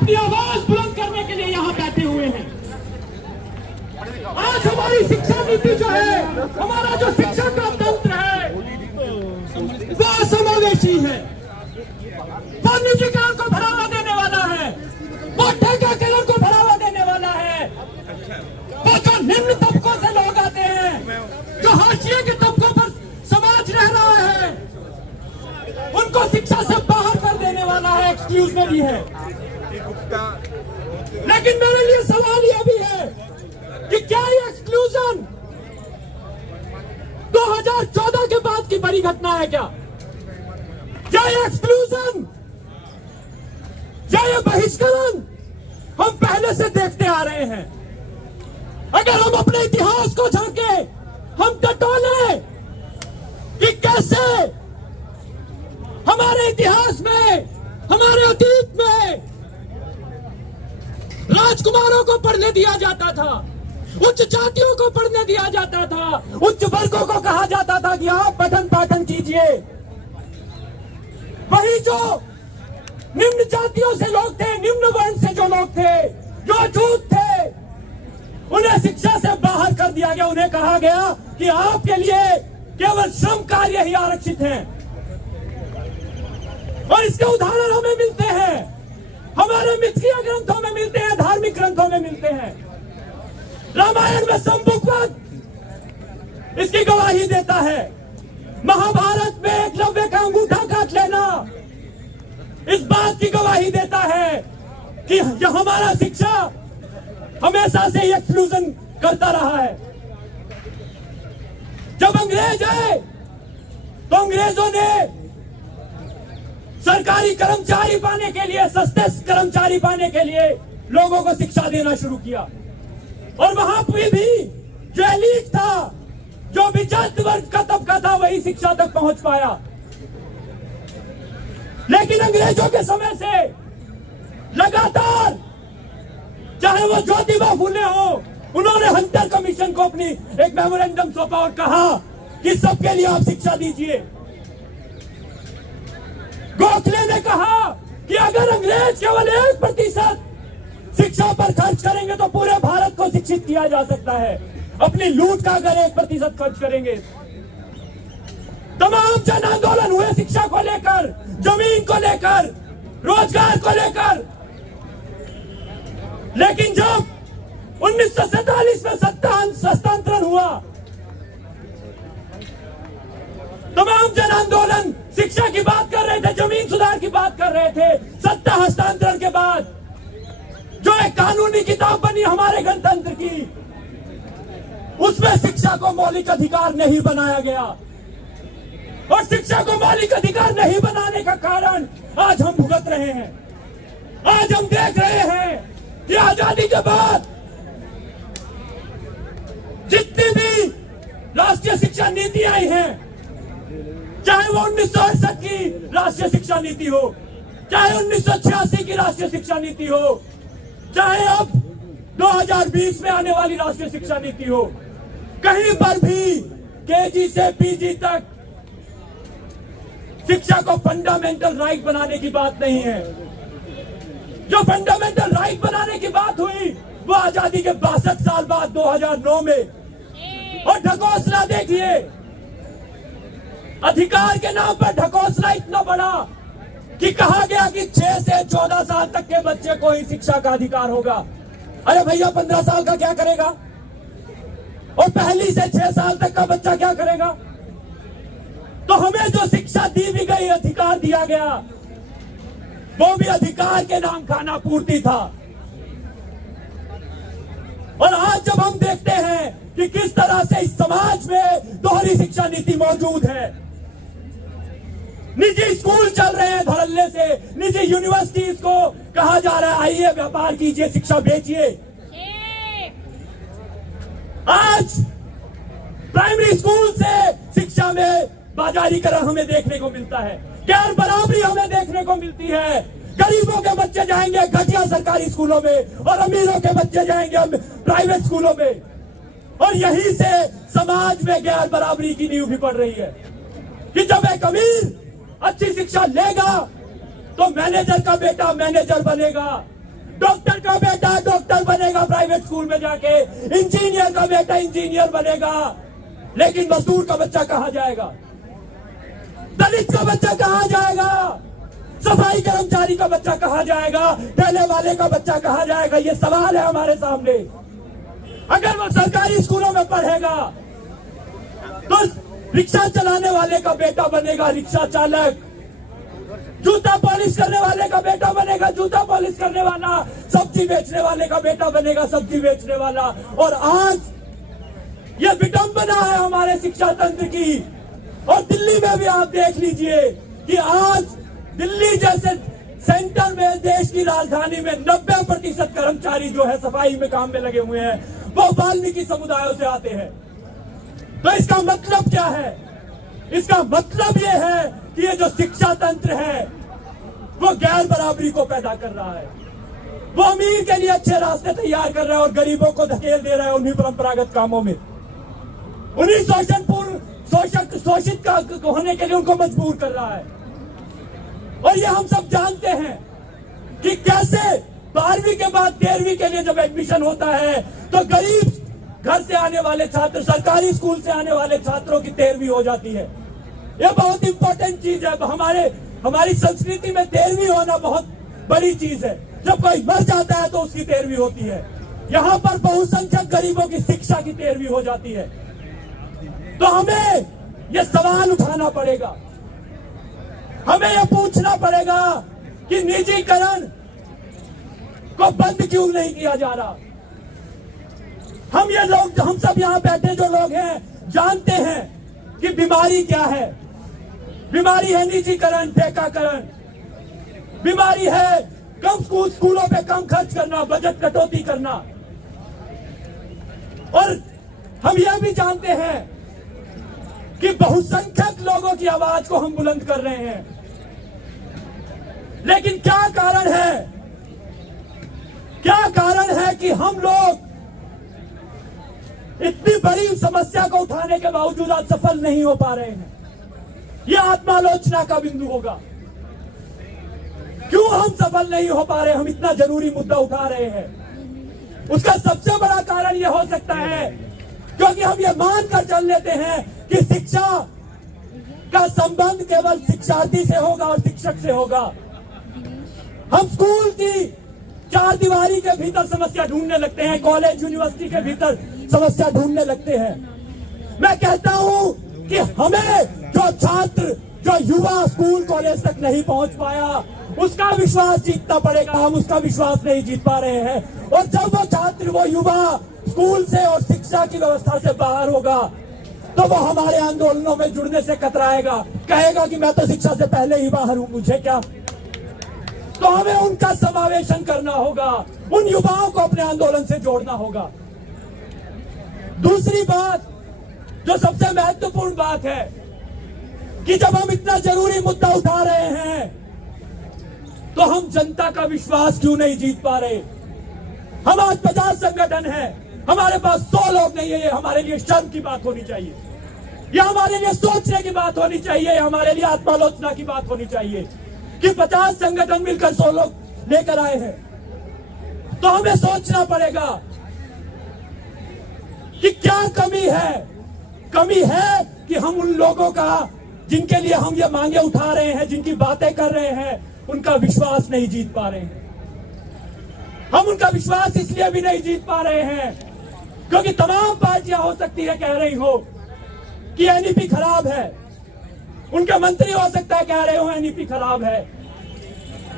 अपनी आवाज बुलंद करने के लिए यहाँ बैठे हुए हैं। आज हमारी शिक्षा नीति जो है, हमारा जो शिक्षा का तंत्र है, वो समावेशी है, वो निजीकरण को बढ़ावा देने वाला है, वो ठेकेदारों को बढ़ावा देने वाला है, वो जो निम्न तबकों से लोग आते हैं, जो हाशिए के तबकों पर समाज रह रहा है, उनको शिक्षा से बाहर कर देने वाला है, एक्सक्लूजनरी है। लेकिन मेरे लिए सवाल यह भी है कि क्या ये एक्सक्लूजन 2014 के बाद की बड़ी घटना है? क्या ये एक्सक्लूजन, क्या ये बहिष्करण हम पहले से देखते आ रहे हैं? अगर हम अपने इतिहास को झांके, हम टटोले कि कैसे हमारे इतिहास में, हमारे अतीत में राजकुमारों को पढ़ने दिया जाता था, उच्च जातियों को पढ़ने दिया जाता था, उच्च वर्गों को कहा जाता था कि आप पठन पाठन कीजिए। वही जो निम्न जातियों से लोग थे, निम्न वर्ण से जो लोग थे, जो अछूत थे, उन्हें शिक्षा से बाहर कर दिया गया। उन्हें कहा गया कि आपके लिए केवल श्रम कार्य ही आरक्षित हैं। और इसके उदाहरण हमें मिलते हैं, हमारे मिथकीय ग्रंथों में मिलते हैं, धार्मिक ग्रंथों में मिलते हैं। रामायण में संबुकवध इसकी गवाही देता है। महाभारत में एकलव्य का अंगूठा काट लेना इस बात की गवाही देता है कि यह हमारा शिक्षा हमेशा से ही एक्सक्लूजन करता रहा है। जब अंग्रेज आए तो अंग्रेजों ने सरकारी कर्मचारी पाने के लिए, सस्ते कर्मचारी पाने के लिए लोगों को शिक्षा देना शुरू किया। और वहां पे भी जो एलीट था, जो विचलित वर्ग का तबका था, वही शिक्षा तक पहुंच पाया। लेकिन अंग्रेजों के समय से लगातार, चाहे वो ज्योतिबा फुले हो, उन्होंने हंटर कमीशन को अपनी एक मेमोरेंडम सौंपा और कहा कि सबके लिए आप शिक्षा दीजिए। गोखले ने कहा कि अगर अंग्रेज केवल 1% शिक्षा पर खर्च करेंगे तो पूरे भारत को शिक्षित किया जा सकता है। अपनी लूट का अगर 1% खर्च करेंगे। तमाम जन आंदोलन हुए शिक्षा को लेकर, जमीन को लेकर, रोजगार को लेकर। लेकिन जब 1947 में सत्ता हस्तांतरण हुआ, तमाम जन आंदोलन शिक्षा की बात कर रहे थे, जमीन सुधार की बात कर रहे थे। सत्ता हस्तांतरण के बाद जो एक कानूनी किताब बनी हमारे गणतंत्र की, उसमें शिक्षा को मौलिक अधिकार नहीं बनाया गया। और शिक्षा को मौलिक अधिकार नहीं बनाने का कारण आज हम भुगत रहे हैं। आज हम देख रहे हैं कि आजादी के बाद जितनी भी राष्ट्रीय शिक्षा नीति आई है, चाहे वो 1968 की राष्ट्रीय शिक्षा नीति हो, चाहे 1986 की राष्ट्रीय शिक्षा नीति हो, चाहे अब 2020 में आने वाली राष्ट्रीय शिक्षा नीति हो, कहीं पर भी केजी से पीजी तक शिक्षा को फंडामेंटल राइट बनाने की बात नहीं है। जो फंडामेंटल राइट बनाने की बात हुई वो आजादी के 62 साल बाद 2009 में। और ढकोसला देखिए, अधिकार के नाम पर ढकोसला इतना बड़ा कि कहा गया कि 6 से 14 साल तक के बच्चे को ही शिक्षा का अधिकार होगा। अरे भैया, 15 साल का क्या करेगा? और पहली से 6 साल तक का बच्चा क्या करेगा? तो हमें जो शिक्षा दी भी गई, अधिकार दिया गया, वो भी अधिकार के नाम खाना पूर्ति था। और आज जब हम देखते हैं कि किस तरह से इस समाज में दोहरी शिक्षा नीति मौजूद है, निजी स्कूल चल रहे हैं धड़ल्ले से, निजी यूनिवर्सिटीज को कहा जा रहा है आइए व्यापार कीजिए, शिक्षा बेचिए। आज प्राइमरी स्कूल से शिक्षा में बाजारीकरण हमें देखने को मिलता है, गैर बराबरी हमें देखने को मिलती है। गरीबों के बच्चे जाएंगे घटिया सरकारी स्कूलों में और अमीरों के बच्चे जाएंगे प्राइवेट स्कूलों में। और यहीं से समाज में गैर बराबरी की नींव भी पड़ रही है कि जब एक अमीर अच्छी शिक्षा लेगा तो मैनेजर का बेटा मैनेजर बनेगा, डॉक्टर का बेटा डॉक्टर बनेगा प्राइवेट स्कूल में जाके, इंजीनियर का बेटा इंजीनियर बनेगा, लेकिन मजदूर का बच्चा कहां जाएगा? दलित का बच्चा कहां जाएगा? सफाई कर्मचारी का बच्चा कहां जाएगा? ठेले वाले का बच्चा कहां जाएगा? ये सवाल है हमारे सामने। अगर वो सरकारी स्कूलों में पढ़ेगा तो रिक्शा चलाने वाले का बेटा बनेगा रिक्शा चालक, जूता पॉलिश करने वाले का बेटा बनेगा जूता पॉलिश करने वाला, सब्जी बेचने वाले का बेटा बनेगा सब्जी बेचने वाला। और आज ये विडंबना है हमारे शिक्षा तंत्र की। और दिल्ली में भी आप देख लीजिए कि आज दिल्ली जैसे सेंटर में, देश की राजधानी में 90% कर्मचारी जो है सफाई में काम में लगे हुए हैं, वो वाल्मीकि समुदायों से आते हैं। तो इसका मतलब क्या है? इसका मतलब ये है कि ये जो शिक्षा तंत्र है वो गैर बराबरी को पैदा कर रहा है। वो अमीर के लिए अच्छे रास्ते तैयार कर रहा है और गरीबों को धकेल दे रहा है उन्हीं परंपरागत कामों में, उन्हीं शोषित होने के लिए उनको मजबूर कर रहा है। और ये हम सब जानते हैं कि कैसे 12वीं के बाद 13वीं के लिए जब एडमिशन होता है तो गरीब घर से आने वाले छात्र, सरकारी स्कूल से आने वाले छात्रों की 13वीं हो जाती है। ये बहुत इंपॉर्टेंट चीज है। हमारी संस्कृति में 13वीं होना बहुत बड़ी चीज है। जब कोई मर जाता है तो उसकी 13वीं होती है। यहाँ पर बहुसंख्यक गरीबों की शिक्षा की 13वीं हो जाती है। तो हमें ये सवाल उठाना पड़ेगा, हमें यह पूछना पड़ेगा कि निजीकरण को बंद क्यों नहीं किया जा रहा। हम सब यहाँ बैठे जो लोग हैं जानते हैं कि बीमारी क्या है। बीमारी है निजीकरण, ठेकाकरण। बीमारी है कम स्कूलों पे कम खर्च करना, बजट कटौती करना। और हम यह भी जानते हैं कि बहुसंख्यक लोगों की आवाज को हम बुलंद कर रहे हैं। लेकिन क्या कारण है? क्या कारण है कि हम लोग इतनी बड़ी समस्या को उठाने के बावजूद आज सफल नहीं हो पा रहे हैं? यह आत्मालोचना का बिंदु होगा। क्यों हम सफल नहीं हो पा रहे? हम इतना जरूरी मुद्दा उठा रहे हैं। उसका सबसे बड़ा कारण यह हो सकता है क्योंकि हम ये मानकर चल लेते हैं कि शिक्षा का संबंध केवल शिक्षार्थी से होगा और शिक्षक से होगा। हम स्कूल की चार दीवारी के भीतर समस्या ढूंढने लगते हैं, कॉलेज यूनिवर्सिटी के भीतर समस्या ढूंढने लगते हैं। मैं कहता हूं कि हमें जो छात्र, जो युवा स्कूल कॉलेज तक नहीं पहुंच पाया, उसका विश्वास जीतना पड़ेगा। हम उसका विश्वास नहीं जीत पा रहे हैं। और जब वो छात्र, वो युवा स्कूल से और शिक्षा की व्यवस्था से बाहर होगा तो वो हमारे आंदोलनों में जुड़ने से कतराएगा, कहेगा कि मैं तो शिक्षा से पहले ही बाहर हूं, मुझे क्या। तो हमें उनका समावेशन करना होगा, उन युवाओं को अपने आंदोलन से जोड़ना होगा। दूसरी बात जो सबसे महत्वपूर्ण बात है कि जब हम इतना जरूरी मुद्दा उठा रहे हैं तो हम जनता का विश्वास क्यों नहीं जीत पा रहे? हम आज 50 संगठन हैं, हमारे पास 100 लोग नहीं है। ये हमारे लिए शर्म की बात होनी चाहिए, यह हमारे लिए सोचने की बात होनी चाहिए, हमारे लिए आत्मालोचना की बात होनी चाहिए कि 50 संगठन मिलकर 100 लोग लेकर आए हैं। तो हमें सोचना पड़ेगा कि क्या कमी है। कमी है कि हम उन लोगों का, जिनके लिए हम ये मांगे उठा रहे हैं, जिनकी बातें कर रहे हैं, उनका विश्वास नहीं जीत पा रहे हैं। हम उनका विश्वास इसलिए भी नहीं जीत पा रहे हैं क्योंकि तमाम पार्टियां हो सकती है कह रही हो कि एनईपी खराब है, उनके मंत्री हो सकता है कह रहे हो एनईपी खराब है,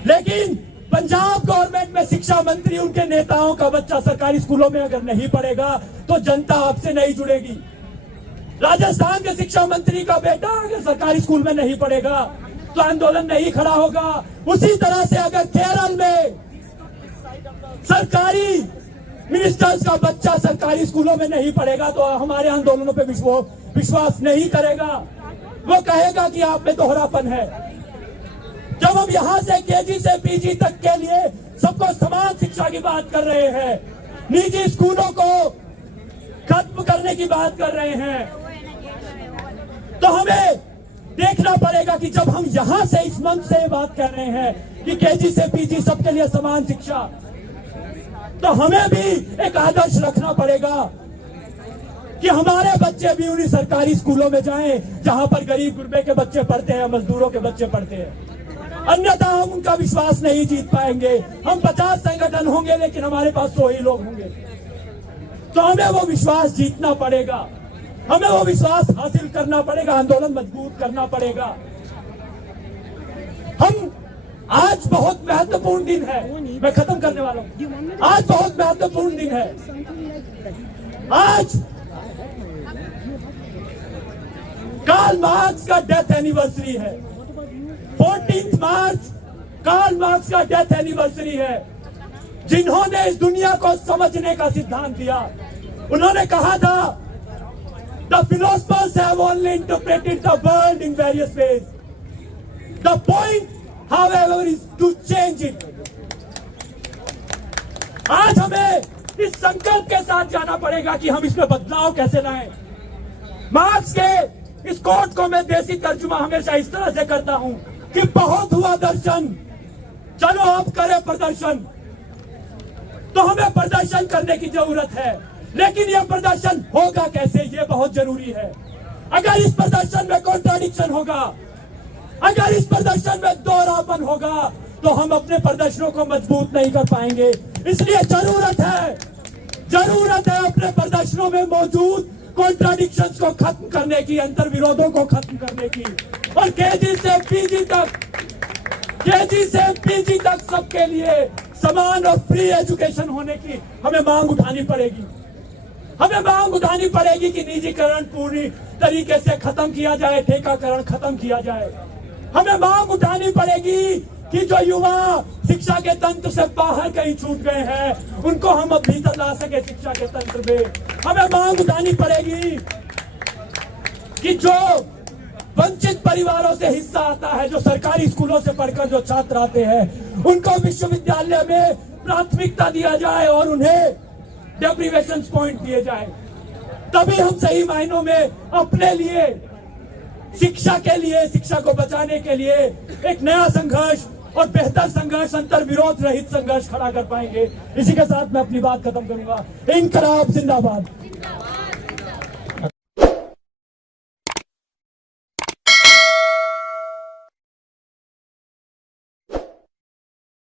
लेकिन पंजाब गवर्नमेंट में शिक्षा मंत्री, उनके नेताओं का बच्चा सरकारी स्कूलों में अगर नहीं पढ़ेगा तो जनता आपसे नहीं जुड़ेगी। राजस्थान के शिक्षा मंत्री का बेटा अगर सरकारी स्कूल में नहीं पढ़ेगा तो आंदोलन नहीं खड़ा होगा। उसी तरह से अगर केरल में सरकारी मिनिस्टर्स का बच्चा सरकारी स्कूलों में नहीं पढ़ेगा तो हमारे आंदोलनों पे विश्वास नहीं करेगा, वो कहेगा कि आप में दोहरापन है। जब हम यहां से केजी से पीजी तक के लिए सबको समान शिक्षा की बात कर रहे हैं, निजी स्कूलों को खत्म करने की बात कर रहे हैं, तो हमें देखना पड़ेगा कि जब हम यहां से इस मंच से बात कर रहे हैं कि केजी से पीजी सबके लिए समान शिक्षा, तो हमें भी एक आदर्श रखना पड़ेगा कि हमारे बच्चे भी उन्हीं सरकारी स्कूलों में जाएं जहां पर गरीब गुरबे के बच्चे पढ़ते हैं, मजदूरों के बच्चे पढ़ते हैं। अन्यथा हम उनका विश्वास नहीं जीत पाएंगे। हम 50 संगठन होंगे लेकिन हमारे पास 100 ही लोग होंगे। तो हमें वो विश्वास जीतना पड़ेगा, हमें वो विश्वास हासिल करना पड़ेगा, आंदोलन मजबूत करना पड़ेगा। हम आज बहुत महत्वपूर्ण दिन है, मैं खत्म करने वाला हूं। आज बहुत महत्वपूर्ण दिन है। आज कार्ल मार्क्स का डेथ एनिवर्सरी है। 14 मार्च कार्ल मार्क्स का डेथ एनिवर्सरी है, जिन्होंने इस दुनिया को समझने का सिद्धांत दिया। उन्होंने कहा था, The philosophers have only interpreted the world in various ways. The point, however, is to change it. आज हमें इस संकल्प के साथ जाना पड़ेगा कि हम इसमें बदलाव कैसे लाएं। मार्क्स के इस कोट को मैं देसी तर्जुमा हमेशा इस तरह से करता हूं कि बहुत हुआ दर्शन, चलो अब करें प्रदर्शन। तो हमें प्रदर्शन करने की जरूरत है, लेकिन यह प्रदर्शन होगा कैसे, यह बहुत जरूरी है। अगर इस प्रदर्शन में कॉन्ट्राडिक्शन होगा, अगर इस प्रदर्शन में दोहरापन होगा, तो हम अपने प्रदर्शनों को मजबूत नहीं कर पाएंगे। इसलिए जरूरत है अपने प्रदर्शनों में मौजूद कॉन्ट्राडिक्शंस को खत्म करने की, अंतर विरोधों को खत्म करने की, और केजी से पीजी तक सबके लिए समान और फ्री एजुकेशन होने की हमें मांग उठानी पड़ेगी। हमें मांग उठानी पड़ेगी कि निजीकरण पूरी तरीके से खत्म किया जाए, ठेकाकरण खत्म किया जाए। हमें मांग उठानी पड़ेगी कि जो युवा शिक्षा के तंत्र से बाहर कहीं छूट गए हैं, उनको हम अब भीतर ला सके शिक्षा के तंत्र में। हमें मांग उठानी पड़ेगी कि जो वंचित परिवारों से हिस्सा आता है, जो सरकारी स्कूलों से पढ़कर जो छात्र आते हैं, उनको विश्वविद्यालय में प्राथमिकता दिया जाए और उन्हें डेप्रीवेशन पॉइंट दिए जाए। तभी हम सही मायनों में अपने लिए, शिक्षा के लिए, शिक्षा को बचाने के लिए एक नया संघर्ष और बेहतर संघर्ष, अंतर विरोध रहित संघर्ष खड़ा कर पाएंगे। इसी के साथ मैं अपनी बात खत्म करूंगा। इनकलाब जिंदाबाद।